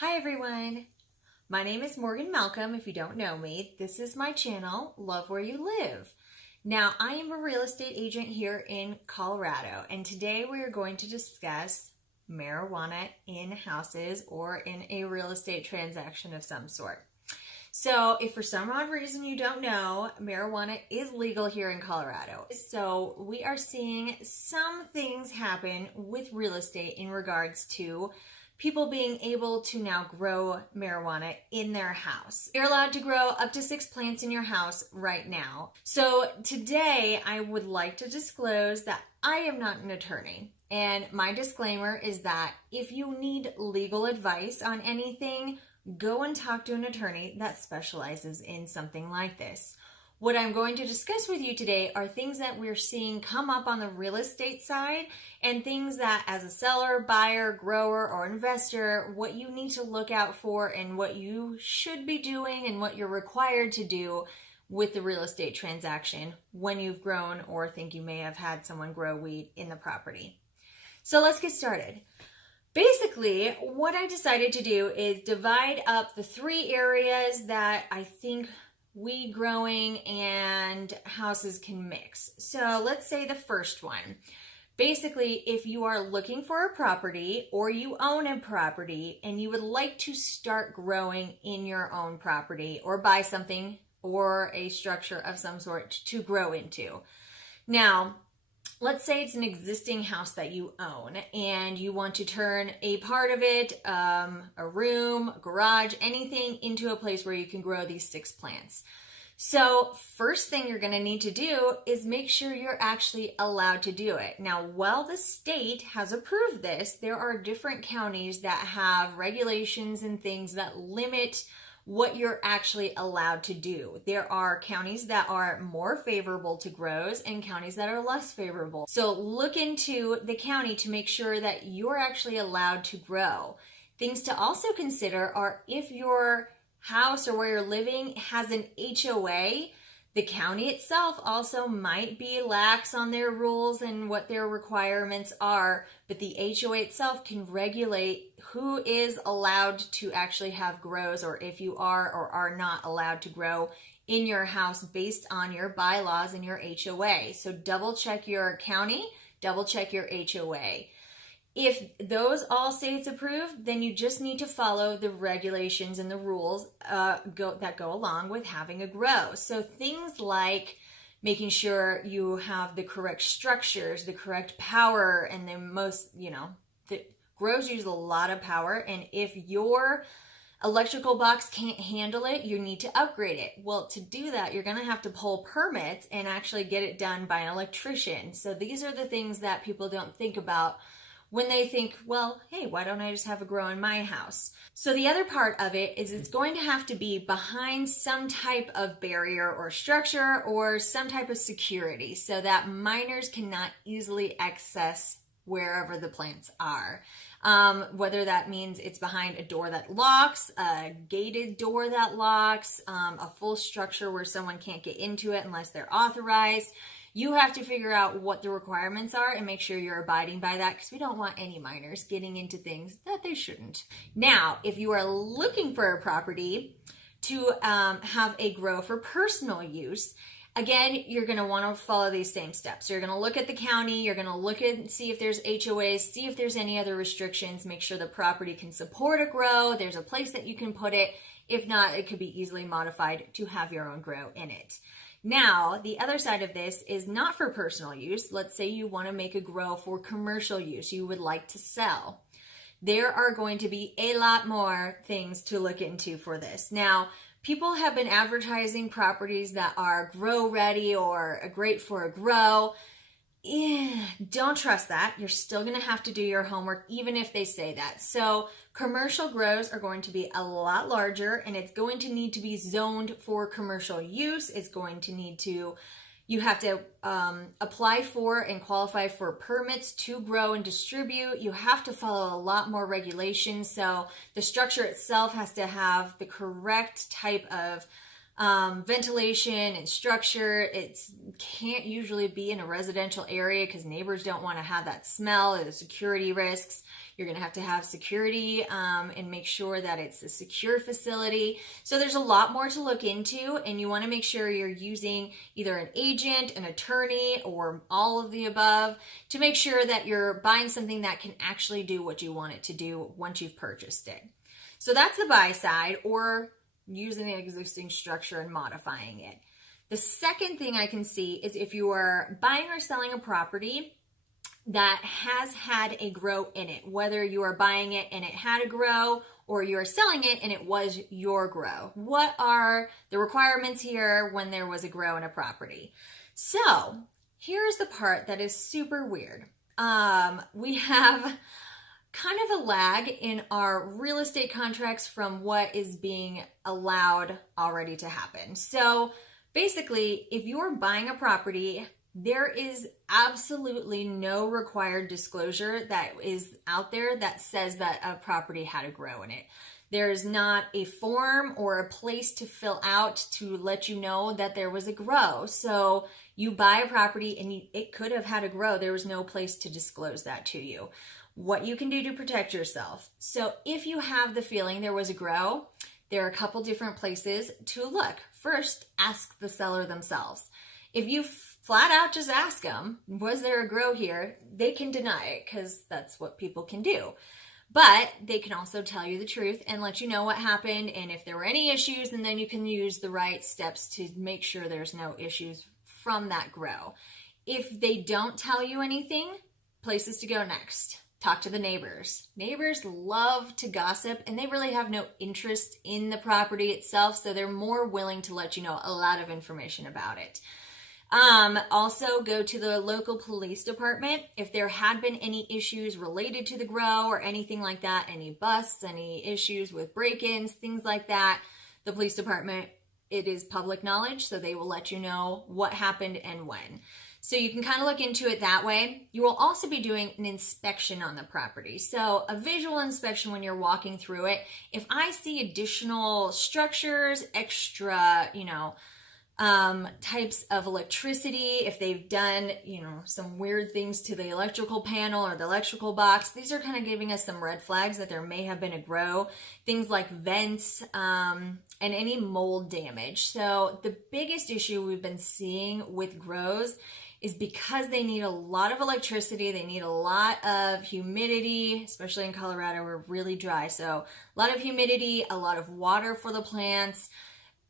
Hi everyone, my name is Morgan Malcolm. If you don't know me, this is my channel, Love Where You Live. Now, I am a real estate agent here in Colorado, and today we are going to discuss marijuana in houses or in a real estate transaction of some sort. So if for some odd reason you don't know, marijuana is legal here in Colorado. So we are seeing some things happen with real estate in regards to people being able to now grow marijuana in their house. You're allowed to grow up to 6 plants in your house right now. So today I would like to disclose that I am not an attorney. And my disclaimer is that if you need legal advice on anything, go and talk to an attorney that specializes in something like this. What I'm going to discuss with you today are things that we're seeing come up on the real estate side and things that as a seller, buyer, grower, or investor, what you need to look out for and what you should be doing and what you're required to do with the real estate transaction when you've grown or think you may have had someone grow weed in the property. So let's get started. Basically, what I decided to do is divide up the 3 areas that I think weed growing and houses can mix. So let's say the first one. Basically, if you are looking for a property or you own a property and you would like to start growing in your own property or buy something or a structure of some sort to grow into. Now, let's say it's an existing house that you own and you want to turn a part of it, a room, a garage, anything into a place where you can grow these 6 plants. So first thing you're going to need to do is make sure you're actually allowed to do it. Now, while the state has approved this, there are different counties that have regulations and things that limit what you're actually allowed to do. There are counties that are more favorable to grows and counties that are less favorable. So look into the county to make sure that you're actually allowed to grow. Things to also consider are if your house or where you're living has an HOA, the county itself also might be lax on their rules and what their requirements are, but the HOA itself can regulate who is allowed to actually have grows or if you are or are not allowed to grow in your house based on your bylaws and your HOA. So double check your county, double check your HOA. If those all say it's approved, then you just need to follow the regulations and the rules that go along with having a grow. So things like making sure you have the correct structures, the correct power, and the most, the grows use a lot of power. And if your electrical box can't handle it, you need to upgrade it. Well, to do that, you're going to have to pull permits and actually get it done by an electrician. So these are the things that people don't think about when they think, well, hey, why don't I just have a grow in my house? So the other part of it is it's going to have to be behind some type of barrier or structure or some type of security so that minors cannot easily access wherever the plants are. Whether that means it's behind a door that locks, a gated door that locks, a full structure where someone can't get into it unless they're authorized. You have to figure out what the requirements are and make sure you're abiding by that because we don't want any minors getting into things that they shouldn't. Now, if you are looking for a property to have a grow for personal use, again, you're going to want to follow these same steps. You're going to look at the county, you're going to look at see if there's HOAs, see if there's any other restrictions, make sure the property can support a grow, there's a place that you can put it. If not, it could be easily modified to have your own grow in it. Now, the other side of this is not for personal use. Let's say you want to make a grow for commercial use. You would like to sell. There are going to be a lot more things to look into for this. Now, people have been advertising properties that are grow ready or great for a grow. Don't trust that. You're still going to have to do your homework even if they say that. So commercial grows are going to be a lot larger and it's going to need to be zoned for commercial use. It's going to need to, you have to apply for and qualify for permits to grow and distribute. You have to follow a lot more regulations. So the structure itself has to have the correct type of ventilation and structure. It can't usually be in a residential area because neighbors don't want to have that smell or the security risks. You're going to have security and make sure that it's a secure facility. So there's a lot more to look into, and you want to make sure you're using either an agent, an attorney, or all of the above to make sure that you're buying something that can actually do what you want it to do once you've purchased it. So that's the buy side, or using an existing structure and modifying it. The second thing I can see is if you are buying or selling a property that has had a grow in it, whether you are buying it and it had a grow or you are selling it and it was your grow. What are the requirements here when there was a grow in a property? So here's the part that is super weird. We have kind of a lag in our real estate contracts from what is being allowed already to happen. So basically, if you're buying a property, there is absolutely no required disclosure that is out there that says that a property had a grow in it. There's not a form or a place to fill out to let you know that there was a grow. So you buy a property and it could have had a grow. There was no place to disclose that to you. What you can do to protect yourself. So if you have the feeling there was a grow, there are a couple different places to look. First, ask the seller themselves. If you flat out just ask them, was there a grow here? They can deny it because that's what people can do. But they can also tell you the truth and let you know what happened and if there were any issues, and then you can use the right steps to make sure there's no issues from that grow. If they don't tell you anything, places to go next. Talk to the neighbors. Neighbors love to gossip and they really have no interest in the property itself, so they're more willing to let you know a lot of information about it. Also go to the local police department. If there had been any issues related to the grow or anything like that, any busts, any issues with break-ins, things like that, the police department, it is public knowledge, so they will let you know what happened and when. So you can kind of look into it that way. You will also be doing an inspection on the property. So a visual inspection when you're walking through it. If I see additional structures, extra, types of electricity, if they've done, some weird things to the electrical panel or the electrical box, these are kind of giving us some red flags that there may have been a grow. Things like vents, and any mold damage. So the biggest issue we've been seeing with grows is because they need a lot of electricity, they need a lot of humidity, especially in Colorado, we're really dry. So a lot of humidity, a lot of water for the plants.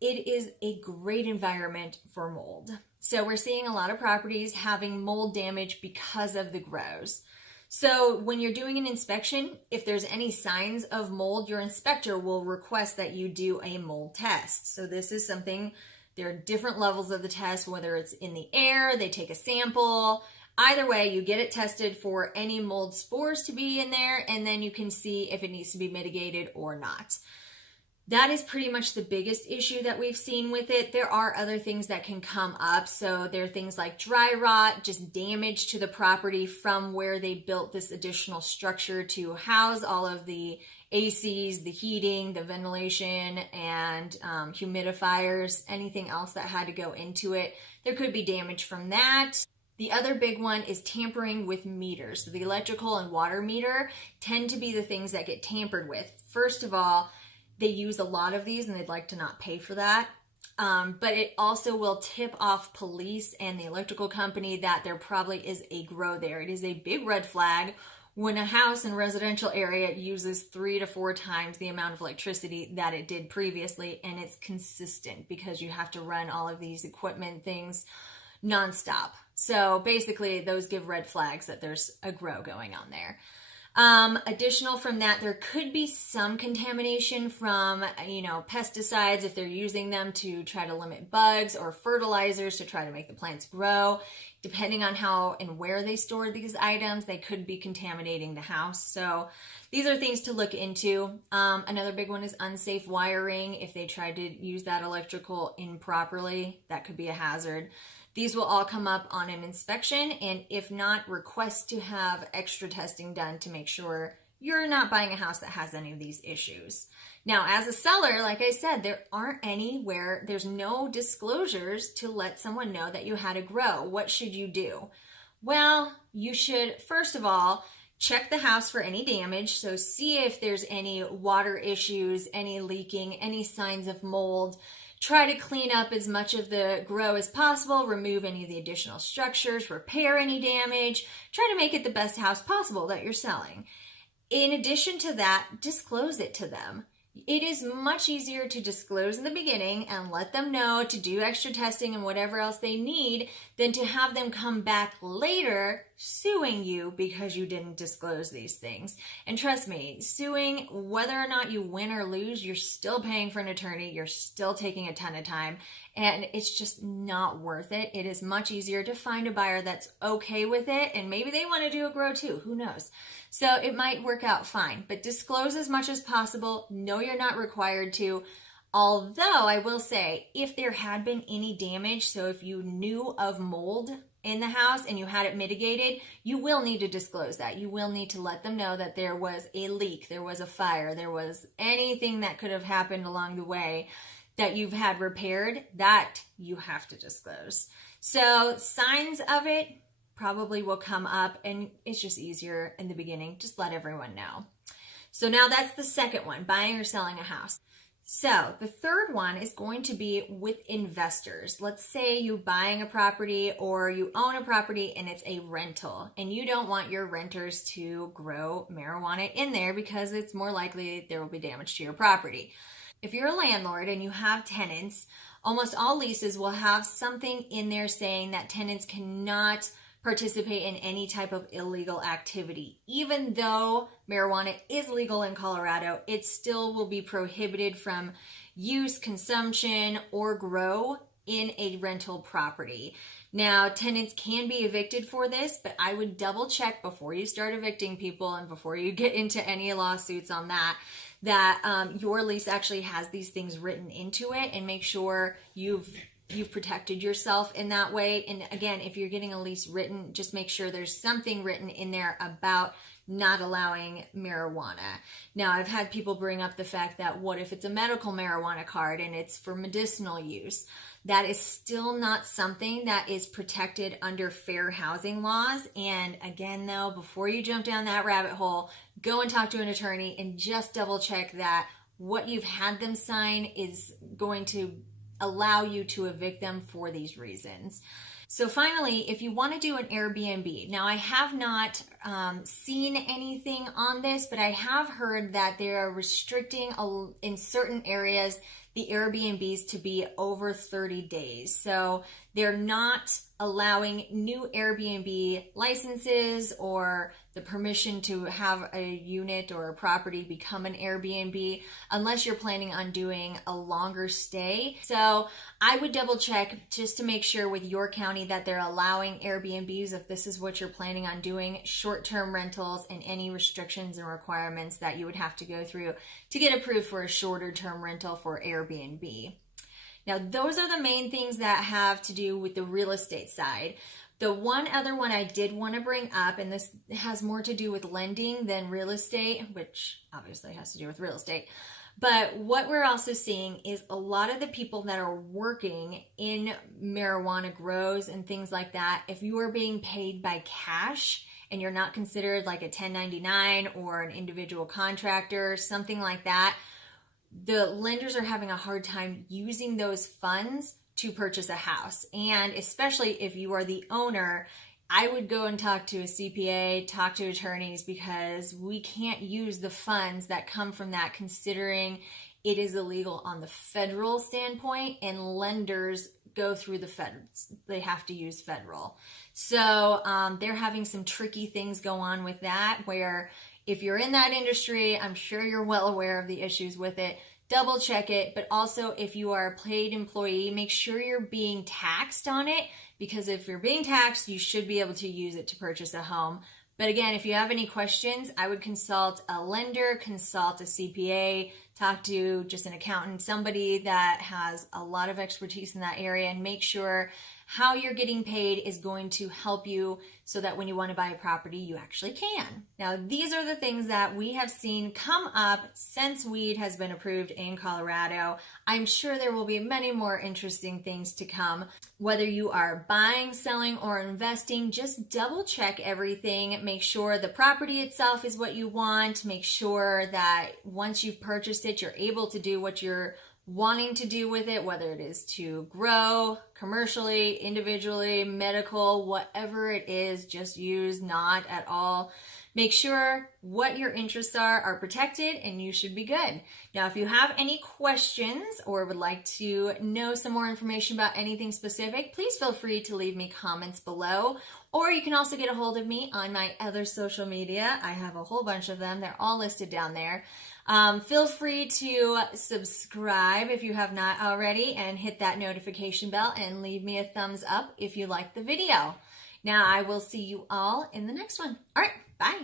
It is a great environment for mold. So we're seeing a lot of properties having mold damage because of the grows. So when you're doing an inspection, if there's any signs of mold, your inspector will request that you do a mold test. So this is something, there are different levels of the test, whether it's in the air, they take a sample. Either way, you get it tested for any mold spores to be in there, and then you can see if it needs to be mitigated or not. That is pretty much the biggest issue that we've seen with it. There are other things that can come up. So there are things like dry rot, just damage to the property from where they built this additional structure to house all of the ACs, the heating, the ventilation, and humidifiers, anything else that had to go into it. There could be damage from that. The other big one is tampering with meters. So the electrical and water meter tend to be the things that get tampered with. First of all, they use a lot of these and they'd like to not pay for that. But it also will tip off police and the electrical company that there probably is a grow there. It is a big red flag when a house in a residential area uses 3 to 4 times the amount of electricity that it did previously, and it's consistent because you have to run all of these equipment things nonstop. So basically those give red flags that there's a grow going on there. Additional from that, there could be some contamination from, pesticides if they're using them to try to limit bugs, or fertilizers to try to make the plants grow. Depending on how and where they store these items, they could be contaminating the house. So these are things to look into. Another big one is unsafe wiring. If they tried to use that electrical improperly, that could be a hazard. These will all come up on an inspection, and if not, request to have extra testing done to make sure you're not buying a house that has any of these issues. Now, as a seller, like I said, there aren't anywhere, there's no disclosures to let someone know that you had a grow. What should you do? Well, you should, first of all, check the house for any damage. So see if there's any water issues, any leaking, any signs of mold. Try to clean up as much of the grow as possible, remove any of the additional structures, repair any damage. Try to make it the best house possible that you're selling. In addition to that, disclose it to them. It is much easier to disclose in the beginning and let them know to do extra testing and whatever else they need than to have them come back later suing you because you didn't disclose these things. And trust me, suing, whether or not you win or lose, you're still paying for an attorney, you're still taking a ton of time, and it's just not worth it. It is much easier to find a buyer that's okay with it, and maybe they want to do a grow too, who knows? So it might work out fine, but disclose as much as possible. No, you're not required to. Although I will say, if there had been any damage, so if you knew of mold in the house and you had it mitigated, you will need to disclose that. You will need to let them know that there was a leak, there was a fire, there was anything that could have happened along the way that you've had repaired, that you have to disclose. So signs of it probably will come up, and it's just easier in the beginning. Just let everyone know. So now that's the second one, buying or selling a house. So the third one is going to be with investors. Let's say you're buying a property or you own a property and it's a rental, and you don't want your renters to grow marijuana in there because it's more likely there will be damage to your property. If you're a landlord and you have tenants, almost all leases will have something in there saying that tenants cannot participate in any type of illegal activity. Even though marijuana is legal in Colorado, it still will be prohibited from use, consumption, or grow in a rental property. Now, tenants can be evicted for this, but I would double check before you start evicting people and before you get into any lawsuits on that your lease actually has these things written into it, and make sure you've protected yourself in that way. And again, if you're getting a lease written, just make sure there's something written in there about not allowing marijuana. Now, I've had people bring up the fact that what if it's a medical marijuana card and it's for medicinal use? That is still not something that is protected under fair housing laws. And again, though, before you jump down that rabbit hole, go and talk to an attorney and just double check that what you've had them sign is going to allow you to evict them for these reasons. So finally, if you want to do an Airbnb, now I have not seen anything on this, but I have heard that they are restricting in certain areas the Airbnbs to be over 30 days. So they're not allowing new Airbnb licenses or the permission to have a unit or a property become an Airbnb unless you're planning on doing a longer stay. So I would double check just to make sure with your county that they're allowing Airbnbs if this is what you're planning on doing, short-term rentals, and any restrictions and requirements that you would have to go through to get approved for a shorter-term rental for Airbnb. Now, those are the main things that have to do with the real estate side. The one other one I did want to bring up, and this has more to do with lending than real estate, which obviously has to do with real estate. But what we're also seeing is a lot of the people that are working in marijuana grows and things like that, if you are being paid by cash and you're not considered like a 1099 or an individual contractor, something like that, the lenders are having a hard time using those funds to purchase a house. And especially if you are the owner, I would go and talk to a CPA, talk to attorneys, because we can't use the funds that come from that, considering it is illegal on the federal standpoint, and lenders go through the feds. They have to use federal. So they're having some tricky things go on with that, where if you're in that industry, I'm sure you're well aware of the issues with it. Double check it, but also if you are a paid employee, make sure you're being taxed on it, because if you're being taxed, you should be able to use it to purchase a home. But again, if you have any questions, I would consult a lender, consult a CPA, talk to just an accountant, somebody that has a lot of expertise in that area, and make sure how you're getting paid is going to help you so that when you want to buy a property, you actually can. Now, these are the things that we have seen come up since weed has been approved in Colorado. I'm sure there will be many more interesting things to come. Whether you are buying, selling, or investing, just double check everything. Make sure the property itself is what you want. Make sure that once you've purchased it, you're able to do what you're wanting to do with it, whether it is to grow commercially, individually, medical, whatever it is, just use not at all. Make sure what your interests are protected, and you should be good. Now, if you have any questions or would like to know some more information about anything specific, please feel free to leave me comments below. Or you can also get a hold of me on my other social media. I have a whole bunch of them. They're all listed down there. Feel free to subscribe if you have not already, and hit that notification bell and leave me a thumbs up if you like the video. Now, I will see you all in the next one. All right, bye.